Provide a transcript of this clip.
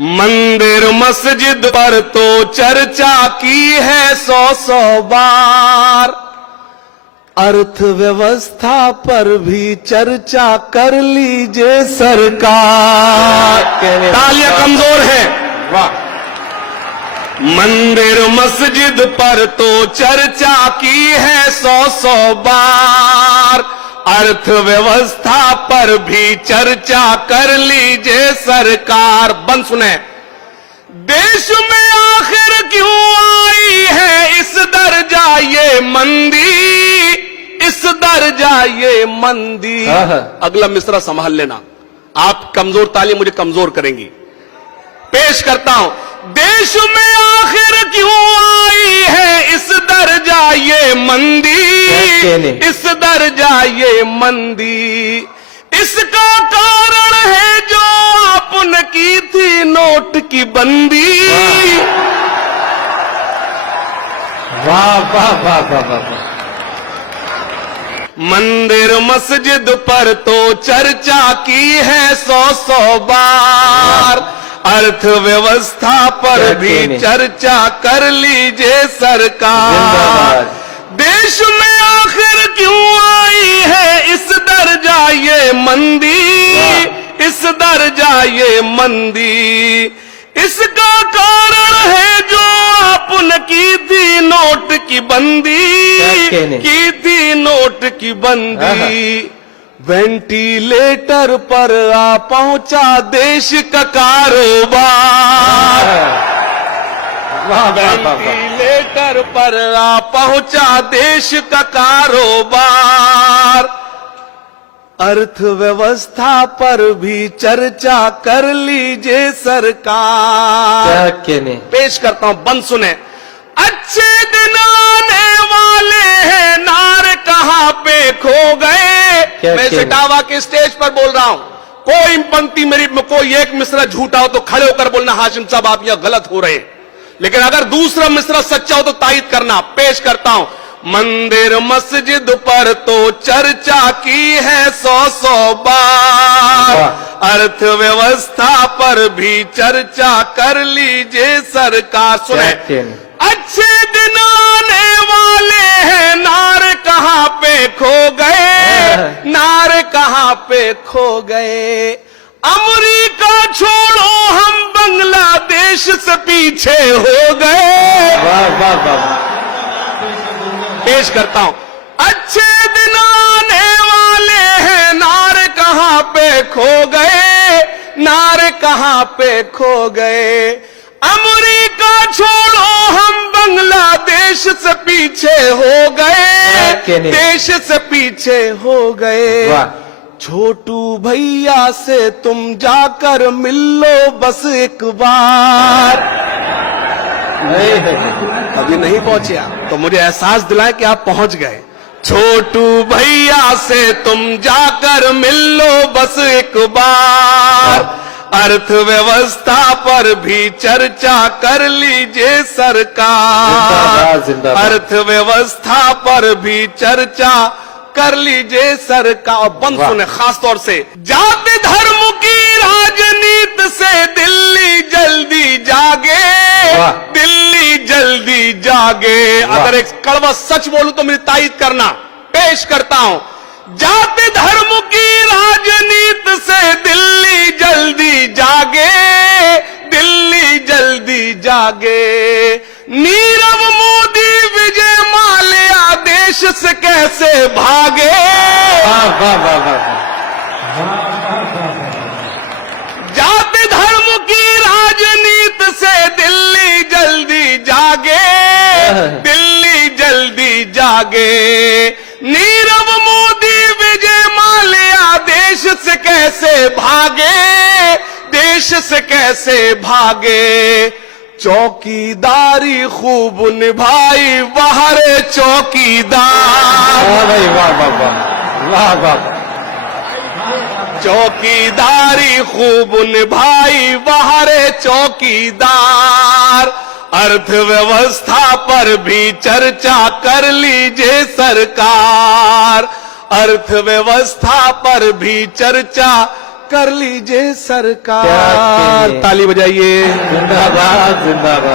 मंदिर मस्जिद पर तो चर्चा की है 100 बार, अर्थव्यवस्था पर भी चर्चा कर लीजिए सरकार। तालियां कमजोर है। वाह। मंदिर मस्जिद पर तो चर्चा की है 100 बार, अर्थव्यवस्था पर भी चर्चा कर लीजिए सरकार। बंद सुने। देश में आखिर क्यों आई है इस दर्जा ये मंदी, इस दर्जा ये मंदी। अगला मिसरा संभाल लेना, आप कमजोर ताली मुझे कमजोर करेंगी। पेश करता हूं। देश में आखिर क्यों आई है इस दर्जा ये मंदी, इस दर्जा ये मंदी। इसका कारण है जो आपने की थी नोट की बंदी। वाह वाह वाह वाह वाह। मंदिर मस्जिद पर तो चर्चा की है 100 बार, अर्थव्यवस्था पर भी चर्चा कर लीजिए सरकार। देश में आखिर क्यों आई है इस दर्जा ये मंदी, इस दर्जा ये मंदी। इसका कारण है जो आपने की थी नोट की बंदी, की थी नोट की बंदी। वेंटिलेटर पर आ पहुंचा देश का कारोबार, वेंटिलेटर पर आ पहुंचा देश का कारोबार। अर्थव्यवस्था पर भी चर्चा कर लीजिए सरकार। पेश करता हूं, बंद सुने। अच्छे दिन आने वाले हैं, नारे कहां पे खो गए। मैं इटावा के स्टेज पर बोल रहा हूं, कोई पंक्ति मेरी में कोई एक मिसरा झूठा हो तो खड़े होकर बोलना हाशिम साहब आप यह गलत हो रहे, लेकिन अगर दूसरा मिसरा सच्चा हो तो तायीद करना। पेश करता हूं। मंदिर मस्जिद पर तो चर्चा की है 100 बार, अर्थव्यवस्था पर भी चर्चा कर लीजिए सरकार। सुने। अच्छे दिन आने वाले हैं, नारे कहां पे खो गए, नारे कहां पे खो गए। अमेरिका छोड़ो हम बांग्लादेश से पीछे हो गए। वाह वाह वाह। पेश करता हूं। अच्छे दिन आने वाले हैं, नारे कहां पे खो गए, नारे कहां पे खो गए। अमेरिका छोड़ो हम बांग्लादेश से पीछे हो गए, देश से पीछे हो गए। छोटू भैया से तुम जाकर मिल लो बस एक बार। अभी नहीं पहुंचे आप, तो मुझे एहसास दिलाए कि आप पहुंच गए। छोटू भैया से तुम जाकर मिल लो बस एक बार, अर्थव्यवस्था पर भी चर्चा कर लीजिए सरकार। अर्थव्यवस्था पर भी चर्चा कर लीजिए सरकार। बंद सुने खास तौर से। जाति धर्म की राजनीति से दिल्ली जल्दी जागे, दिल्ली जल्दी जागे। अगर एक कड़वा सच बोलूं तो मेरी तायीद करना। पेश करता हूं। जाति धर्म की राजनीति से दिल्ली जल्दी जागे, दिल्ली जल्दी जागे। नीरव मोदी विजय माल्या देश से कैसे भागे। जाति धर्म की राजनीति से दिल्ली जल्दी जागे, दिल्ली जल्दी जागे। नीरव मोदी विजय माल्या देश से कैसे भागे, देश से कैसे भागे। चौकीदारी खूब निभाई बाहर चौकीदार। वाह वाह वाह वाह। चौकीदारी खूब निभाई बाहर चौकीदार। अर्थव्यवस्था पर भी चर्चा कर लीजिए सरकार, अर्थव्यवस्था पर भी चर्चा कर लीजिए क्या सरकार। कहने? ताली बजाइए। जिंदाबाद जिंदाबाद।